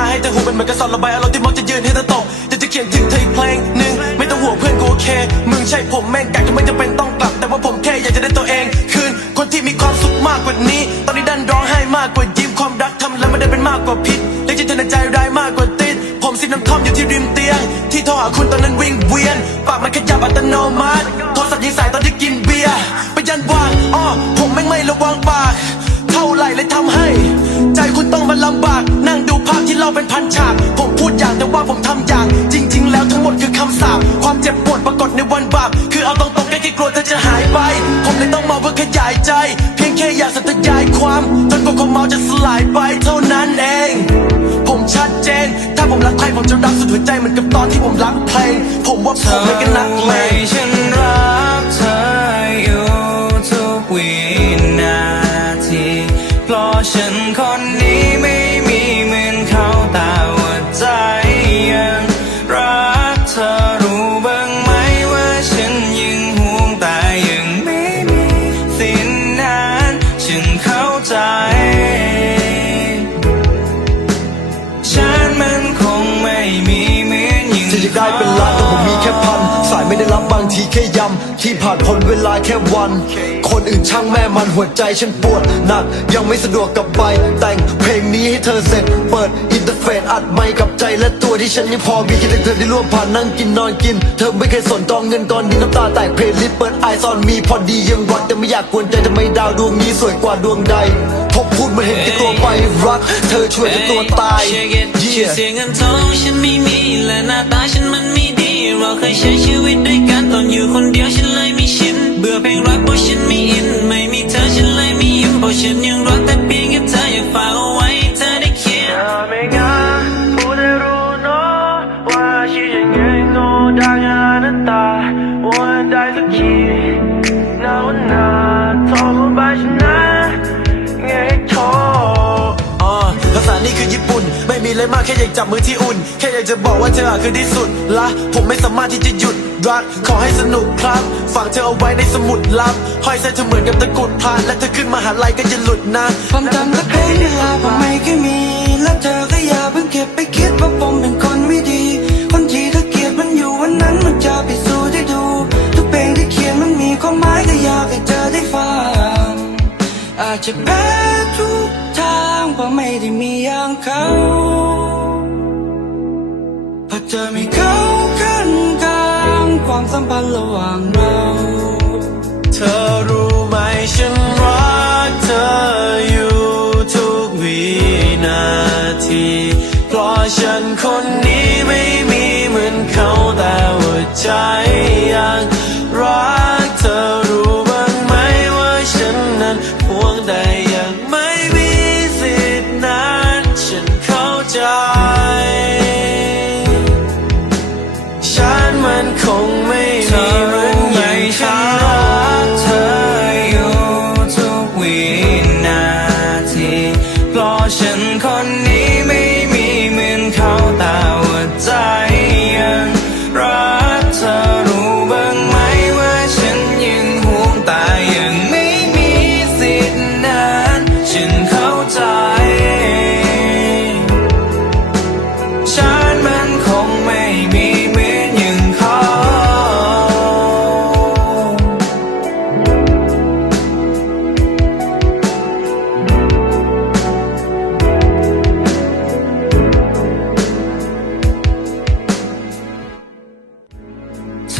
าให้เธอหูเป็นเหมือนกระสอบระบายอารมณ์ที่มักจะยืนให้เธอตกจะจะเขียนถึงเธออีกเพลงหนึ่งไม่ต้องห่วงเพื่อนกูโอเค มึงใช่ผมแม่งกักก็ไม่จำเป็นต้องกลับ แต่ว่าผมแค่อยากจะได้ตัวเอง คืน คนที่มีความสุขมากกว่านี้ ตอนนี้ดันร้องไห้มากกว่ายิ้มความรักทำแล้วไม่ได้เป็นมากกว่าพิษเล็กจิตเธอในใจร้ายมากกว่าติด ผมสิบน้ำท่อมอยู่ที่ริมเตียง ที่โทรหาคุณตอนนั้นวิ่งเวียนปากมันขยับอัตโนมัติโทรศัพท์ยิงสายตอนที่กินเบียร์าเป็นพันฉาก ผมพูดอย่างแต่ว่าผมทำอย่าง จริง ๆ แล้วทั้งหมดคือคำสาปความเจ็บปวดปรากฏในวันบาปคือเอาตรงๆแค่ที่กลัวเธอจะหายไป ผมเลยต้องมาเพื่อขยายใจ เพียงแค่อยากสัตยายความจนกว่าความเมาจะสลายไปเท่านั้นเอง ผมชัดเจน ถ้าผมรักใครผมจะรักสุดหัวใจเหมือนกับตอนที่ผมรักเพลง ผมว่าผมไม่กันนักเลงฉันรักเธออยู่ทุกวินาทีเพราะฉันคน ม่มีเหมือนอย่างที่จะได้เป็นล้านแต่ผมมีแค่พัน สายไม่ได้รับบางทีแค่ย้ำที่ผ่านพ้นเวลาแค่วัน คนอื่นช่างแม่มันหัวใจฉันปวดหนัก ยังไม่สะดวกกลับไป แต่งเพลงนี้ให้เธอเสร็จ เปิดอินเทอร์เฟซอัดไมค์กับใจและตัวที่ฉันยังพอมีคิดถึงเธอที่ร่วมผ่านนั่งกินนอนกิน เธอไม่เคยสนกองเงินกองดินน้ำตาแตกเพลย์ลิสต์เปิดไอซอนมีพอดียังรักแต่ไม่อยากกวนใจทำไมดาวดวงนี้สวยกว่าดวงใดพบพูดมันเห็นแก่ตัวไปรัก เธอช่วยเป็นตัวตายเชื่อเก็ตชื่อ Yeah เสียงเงินทองฉันไม่มีและหน้าตาฉันมันไม่ดี เราเคยใช้ชีวิตด้วยกันตอนอยู่คนเดียวฉันเลยไม่ชิน มีอะไรมากแค่อยากจับมือที่อุ่น แค่อยากจะบอกว่าเธอคือที่สุดละผมไม่สามารถที่จะหยุดรักขอให้สนุกครับฝากเธอเอาไว้ในสมุดลับห้อยใส่เธอเหมือนกับตะกุดพานและเธอขึ้นมหาลัยก็จะหลุดนะความจำและเป็นเวลาผมไม่เคยมี และเธอก็อย่าเพิ่งเก็บไปคิดว่าผมเป็นคนไม่ดี คนที่เธอเกลียดมันอยู่วันนั้นมันจะพิสูจน์ให้ดู ทุกเพลงที่เขียนมันมีความหมายก็อยากให้เธอได้ฟังอาจจะแพ้ทุกทางเพราะไม่ได้มีอย่างเขา เพราะเธอมีเขาขั้นกลางความสัมพันธ์ระหว่างเรา เธอรู้ไหมฉันรักเธออยู่ทุกวินาที เพราะฉันคนนี้ไม่มีเหมือนเขาแต่ว่าใจ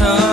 tongue.